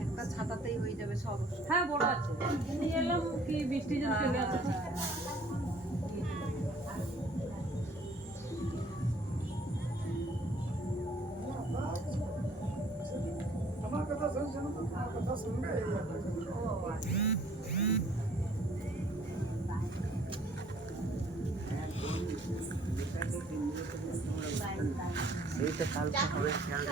একটা ছাতাতেই হয়ে যাবে সব। হ্যাঁ বড় আছে, নিয়ে এলাম কি বৃষ্টি যদি চলে আসে তো। আমার কথা শুনছে না, আমার কথা শুনবে। এইটা কালকে হবে খেয়াল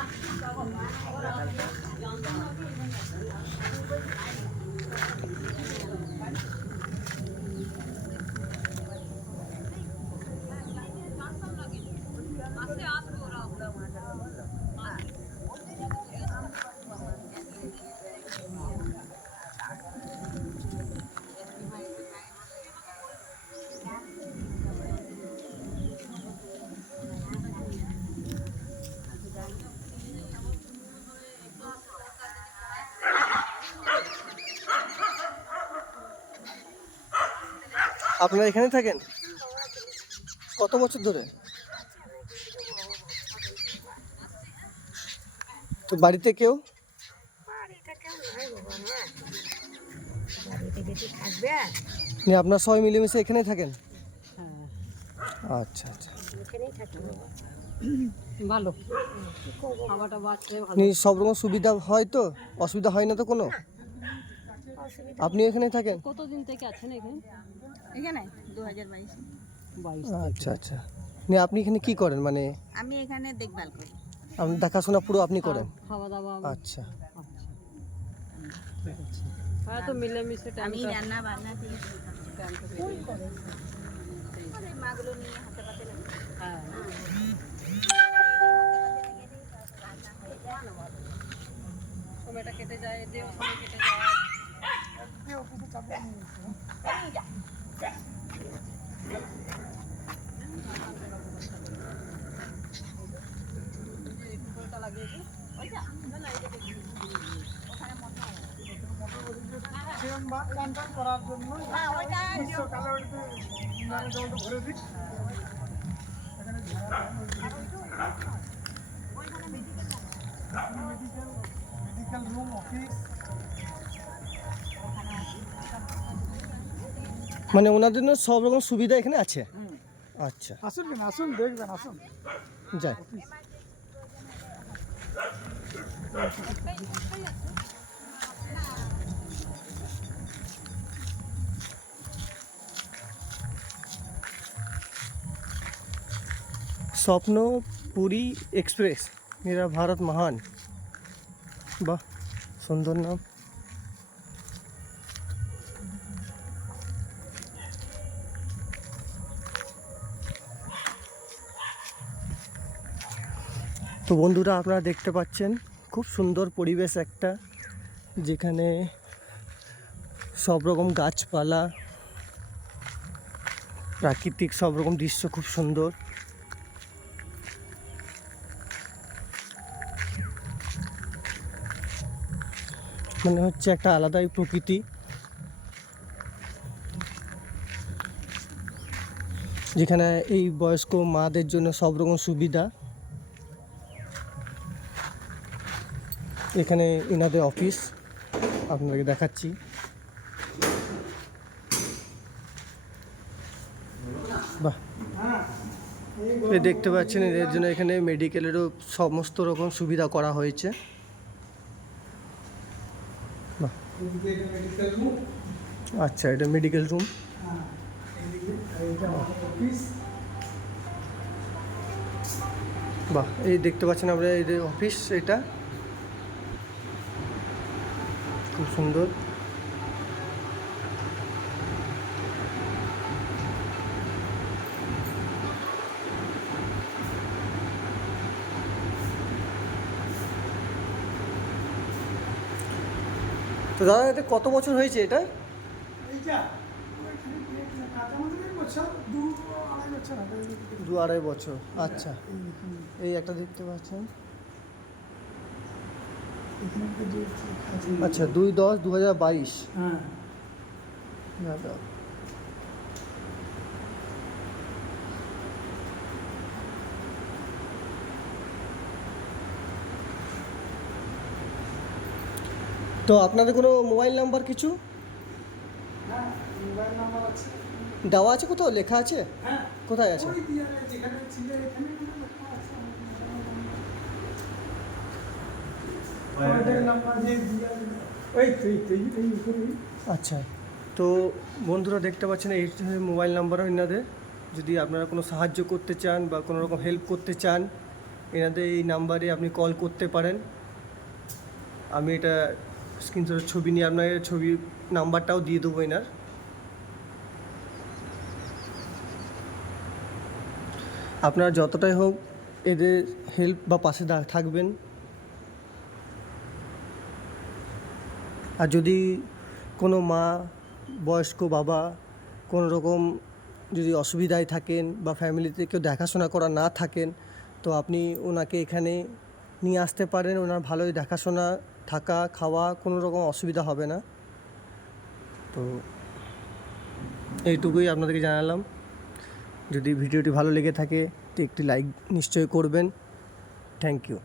আপনারা এখানে থাকেন কত বছর ধরে? তো বাড়িতে কেউ? আপনারা সবাই মিলেমিশে এখানেই থাকেন? আচ্ছা আচ্ছা। ভালো খাওয়াটা বাচ্চা ভালো। সব রকম সুবিধা হয় তো, অসুবিধা হয় না তো কোনো? আপনি এখানেই থাকেন? কতদিন থেকে আছেন এখানে? এখানে 2022। 22। আচ্ছা আচ্ছা। আপনি এখানে কি করেন, মানে? আমি এখানে দেখভাল করি। আপনি দেখাশোনা পুরো আপনি করেন? খাওয়া দাওয়া। আচ্ছা। হ্যাঁ তো মিলেমিশে আমি রান্না বান্না থেকে মাগুলো নিয়ে হাতে পাতে লাগে। হ্যাঁ সময়টা কেটে যায়, যে সময় কেটে যায়। করার জন্য গ্রীষ্মকালে ওইটা জলটা ভরে দিই। Medical room, office. মানে ওনাদের জন্য সব রকম সুবিধা এখানে আছে? আচ্ছা, আসুন কেন, আসুন দেখবেন, আসুন। যাই। স্বপ্ন পুরী এক্সপ্রেস, মেরা ভারত মহান। বাহ, সুন্দর নাম। তো বন্ধুরা, আপনারা দেখতে পাচ্ছেন খুব সুন্দর পরিবেশ একটা, যেখানে সব রকম গাছপালা, প্রাকৃতিক সব রকম দৃশ্য খুব সুন্দর। মনে হচ্ছে একটা আলাদাই প্রকৃতি, যেখানে এই বয়স্ক মাদের জন্য সব রকম সুবিধা। এখানে এনাদের অফিস আপনাদেরকে দেখাচ্ছি। বাহ, এই দেখতে পাচ্ছেন এদের জন্য এখানে মেডিকেলেরও সমস্ত রকম সুবিধা করা হয়েছে। বাহ, আচ্ছা, এটা মেডিকেল রুম। বাহ, এই দেখতে পাচ্ছেন আমরা এদের অফিস, এটা খুব সুন্দর। তো দাদা, এটা কত বছর হয়েছে এটা? এইটা কাঁচামাটির বছর 2-2.5 বছর হবে। 2-2.5 বছর। আচ্ছা, এই একটা দেখতে পাচ্ছেন। আচ্ছা, 2/10/2022। হ্যাঁ, দাদা, তো আপনাদের কোনো মোবাইল নাম্বার কিছু হ্যাঁ মোবাইল নাম্বার আছে। দেওয়া আছে, কোথাও লেখা আছে? হ্যাঁ কোথায় আছে? ওই দিয়ে যেখানে ছিল এখানে লেখা আছে ওইটার নাম্বার দিয়ে দিয়ে ওই তো এই উপরে। আচ্ছা, তো বন্ধুরা দেখতে পাচ্ছেন এই মোবাইল নাম্বার এনাদের। যদি আপনারা কোনো সাহায্য করতে চান বা কোনো রকম হেল্প করতে চান, এনাদের এই নাম্বারে আপনি কল করতে পারেন। আমি এটা স্ক্রিনশটের ছবি নিয়ে আপনাকে ছবি নাম্বারটাও দিয়ে দেবো এনার। আপনারা যতটাই হোক এদের হেল্প বা পাশে থাকবেন। আর যদি কোনো মা, বয়স্ক বাবা কোনো রকম যদি অসুবিধায় থাকেন বা ফ্যামিলিতে কেউ দেখাশোনা করা না থাকেন, তো আপনি ওনাকে এখানে নিয়ে আসতে পারেন। ওনার ভালোই দেখাশোনা, থাকা খাওয়া কোনো রকম অসুবিধা হবে না। তো এইটুকুই আপনাদেরকে জানালাম। যদি ভিডিওটি ভালো লেগে থাকে তো একটি লাইক নিশ্চয়ই করবেন। Thank you.